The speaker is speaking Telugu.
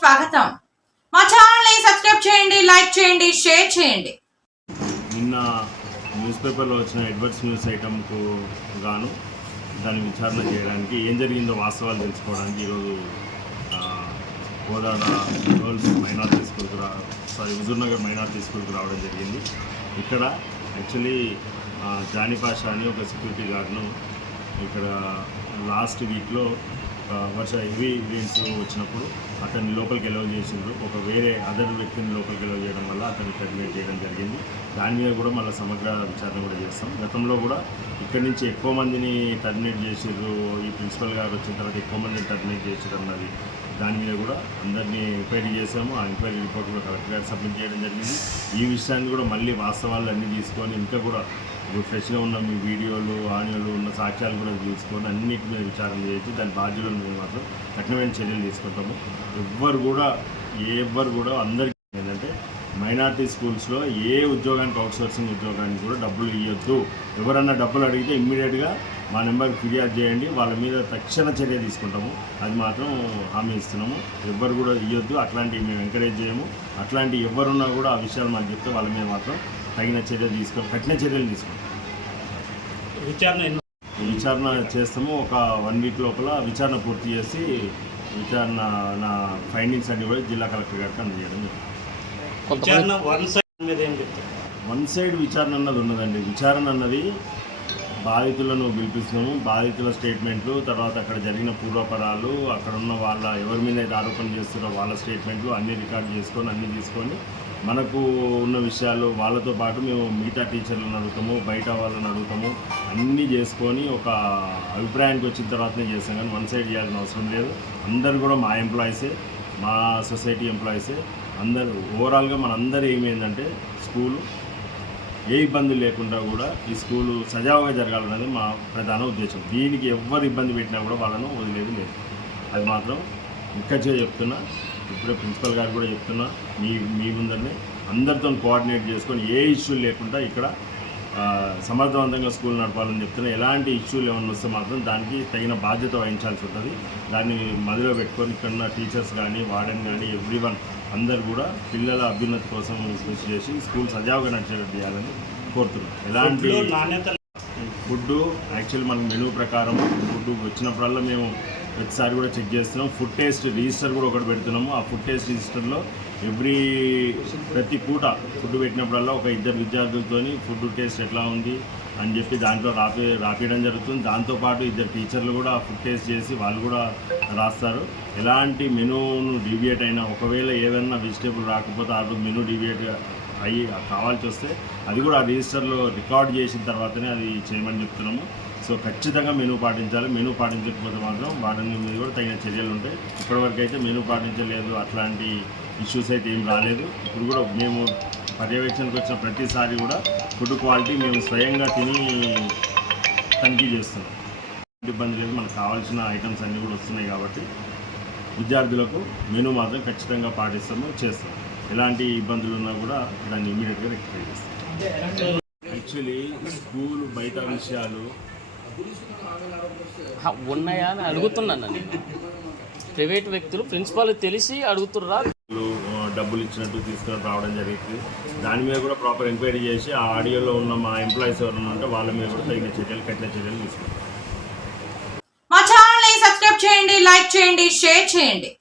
స్వాగతం. మా ఛానల్ని సబ్స్క్రైబ్ చేయండి లైక్ చేయండి షేర్ చేయండి. నిన్న న్యూస్ పేపర్లో వచ్చిన ఎడ్వర్డ్స్ న్యూస్ ఐటమ్కు గాను దాన్ని విచారణ చేయడానికి ఏం జరిగిందో వాస్తవాలు తెలుసుకోవడానికి ఈరోజు కోదాడ గర్ల్స్ మైనార్టీ స్కూల్కి రా సారీ హుజూర్నగర్ మైనార్టీ స్కూల్కి రావడం జరిగింది. ఇక్కడ యాక్చువల్లీ జానీ పాషా అని ఒక సెక్యూరిటీ గార్డ్ను ఇక్కడ లాస్ట్ వీక్లో వర్ష హెవీ ఈవెంట్స్ వచ్చినప్పుడు అతన్ని లోపలికి ఎలవ్ చేసిండ్రు. ఒక వేరే అదర్ వ్యక్తిని లోపలికి ఎలవ్ చేయడం వల్ల అతన్ని టర్మినేట్ చేయడం జరిగింది. దాని మీద కూడా మళ్ళీ సమగ్ర విచారణ కూడా చేస్తాం. గతంలో కూడా ఇక్కడి నుంచి ఎక్కువ మందిని టర్మినేట్ చేసిర్రు. ఈ ప్రిన్సిపల్ గారు వచ్చిన తర్వాత ఎక్కువ మందిని టర్మినేట్ చేసిర్రు అన్నది దాని మీద కూడా అందరినీ ఎంక్వైరీ చేసాము ఆ ఎంక్వైరీ రిపోర్ట్ కూడా కలెక్టర్ గారు సబ్మిట్ చేయడం జరిగింది. ఈ విషయాన్ని కూడా మళ్ళీ వాస్తవాలు అన్నీ తీసుకొని ఇంకా కూడా ఇప్పుడు ఫ్రెష్గా ఉన్న మీ వీడియోలు ఆడియోలు ఉన్న సాక్ష్యాలు కూడా తీసుకొని అన్నిటి మీద విచారణ చేసి దాని బాధ్యులను మీద మాత్రం కఠినమైన చర్యలు తీసుకుంటాము. ఎవ్వరు కూడా ఎవ్వరు కూడా అందరికీ ఏంటంటే మైనార్టీ స్కూల్స్లో ఏ ఉద్యోగానికి అవుట్సోర్సింగ్ ఉద్యోగానికి కూడా డబ్బులు ఇవ్వద్దు ఎవరన్నా డబ్బులు అడిగితే ఇమ్మీడియట్గా మా నెంబర్కి ఫిర్యాదు చేయండి. వాళ్ళ మీద తక్షణ చర్య తీసుకుంటాము. అది మాత్రం హామీ ఇస్తున్నాము. ఎవ్వరు కూడా ఇవ్వద్దు అట్లాంటివి మేము ఎంకరేజ్ చేయము. అట్లాంటి ఎవరున్నా కూడా ఆ విషయాలు మాకు చెప్తే వాళ్ళ మీద మాత్రం తగిన చర్య తీసుకొని కఠిన చర్యలు తీసుకుంటాం విచారణ విచారణ చేస్తాము. ఒక వన్ వీక్ లోపల విచారణ పూర్తి చేసి విచారణ నా ఫైండింగ్స్ అన్ని కూడా జిల్లా కలెక్టర్ గారికి అందజేయడం జరుగుతుంది. విచారణ వన్ సైడ్ మీద ఏం చెప్తారు? వన్ సైడ్ విచారణ అన్నది ఉన్నదండి. విచారణ అన్నది బాధితులను పిలిపిస్తున్నాము. బాధితుల స్టేట్మెంట్లు తర్వాత అక్కడ జరిగిన పూర్వపరాలు అక్కడ ఉన్న వాళ్ళ ఎవరి మీద అయితే ఆరోపణ చేస్తున్నారో వాళ్ళ స్టేట్మెంట్లు అన్ని రికార్డ్ చేసుకొని అన్ని తీసుకొని మనకు ఉన్న విషయాలు వాళ్ళతో పాటు మేము మిగతా టీచర్లను అడుగుతాము బయట వాళ్ళని అడుగుతాము. అన్నీ చేసుకొని ఒక అభిప్రాయానికి వచ్చిన తర్వాతనే చేస్తాం కానీ వన్ సైడ్ చేయాల్సిన అవసరం లేదు. అందరు కూడా మా ఎంప్లాయీసే మా సొసైటీ ఎంప్లాయీసే. అందరు ఓవరాల్గా మన అందరూ ఏమైందంటే స్కూల్ ఏ ఇబ్బంది లేకుండా కూడా ఈ స్కూలు సజావుగా జరగాలన్నది మా ప్రధాన ఉద్దేశం. దీనికి ఎవరు ఇబ్బంది పెట్టినా కూడా వాళ్ళను వదిలేదు లేదు. అది మాత్రం ఇక్కడే చెప్తున్నా ఇప్పుడే ప్రిన్సిపల్ గారు కూడా చెప్తున్నా మీ మీ ముందరనే అందరితో కోఆర్డినేట్ చేసుకొని ఏ ఇష్యూ లేకుండా ఇక్కడ సమర్థవంతంగా స్కూల్ నడపాలని చెప్తున్నా. ఎలాంటి ఇష్యూలు ఏమైనా వస్తే మాత్రం దానికి తగిన బాధ్యత వహించాల్సి ఉంటుంది. దాన్ని మదిలో పెట్టుకొని ఇక్కడ ఉన్న టీచర్స్ కానీ వార్డెన్ కానీ ఎవ్రీ వన్ అందరు కూడా పిల్లల అభ్యున్నతి కోసం కృషి చేసి స్కూల్ సజావుగా నడిచేటట్టు చేయాలని కోరుతున్నాం. ఎలాంటి నాణ్యత ఫుడ్ యాక్చువల్ మన మెనూ ప్రకారం ఫుడ్ వచ్చినప్పుడల్లా మేము ప్రతిసారి కూడా చెక్ చేస్తున్నాం. ఫుడ్ టేస్ట్ రిజిస్టర్ కూడా ఒకటి పెడుతున్నాము. ఆ ఫుడ్ టేస్ట్ రిజిస్టర్లో ఎవ్రీ ప్రతి పూట ఫుడ్ పెట్టినప్పుడల్లా ఒక ఇద్దరు విద్యార్థులతోని ఫుడ్ టేస్ట్ ఎట్లా ఉంది అని చెప్పి దాంట్లో రాపి రాపియడం జరుగుతుంది. దాంతోపాటు ఇద్దరు టీచర్లు కూడా ఫుడ్ టేస్ట్ చేసి వాళ్ళు కూడా రాస్తారు. ఎలాంటి మెనూను డీవియేట్ అయినా ఒకవేళ ఏదైనా వెజిటేబుల్ రాకపోతే ఆ మెనూ డీవియేట్ అయ్యి కావాల్సి వస్తే అది కూడా ఆ రిజిస్టర్లో రికార్డ్ చేసిన తర్వాతనే అది చేయమని చెప్తున్నాము. సో ఖచ్చితంగా మెనూ పాటించాలి. మెనూ పాటించకపోతే మాత్రం వాటి మీద కూడా తగిన చర్యలు ఉంటాయి. ఇప్పటివరకు అయితే మెనూ పాటించలేదు. అట్లాంటి ఇష్యూస్ అయితే ఏం రాలేదు. ఇప్పుడు కూడా మేము పర్యవేక్షణకు వచ్చిన ప్రతిసారి కూడా ఫుడ్ క్వాలిటీ మేము స్వయంగా తిని తనిఖీ చేస్తున్నాం. ఇబ్బంది లేదు. మనకు కావాల్సిన ఐటమ్స్ అన్నీ కూడా వస్తున్నాయి కాబట్టి విద్యార్థులకు మెనూ మాత్రం ఖచ్చితంగా పాటిస్తాము చేస్తాం ఎలాంటి ఇబ్బందులు ఉన్నా కూడా దాన్ని ఇమీడియట్గా రెక్టిఫై చేస్తాం. యాక్చువల్లీ స్కూల్ బయట విషయాలు ఉన్నాయా అని అడుగుతున్నాను నేను. ప్రైవేట్ వ్యక్తులు ప్రిన్సిపాల్ తెలిసి అడుగుతుర్రా. ఆ, డబ్బులు ఇచ్చినట్టు తీసుకొని రావడం జరిగింది. దాని మీద కూడా ప్రాపర్ ఎంక్వైరీ చేసి ఆ ఆడియోలో ఉన్న మా ఎంప్లాయీస్ ఎవరైనా ఉంటే వాళ్ళ మీద కూడా తగిన చర్యలు కఠిన చర్యలు తీసుకుంటాం. మా ఛానల్ని సబ్స్క్రైబ్ చేయండి లైక్ చేయండి షేర్ చేయండి.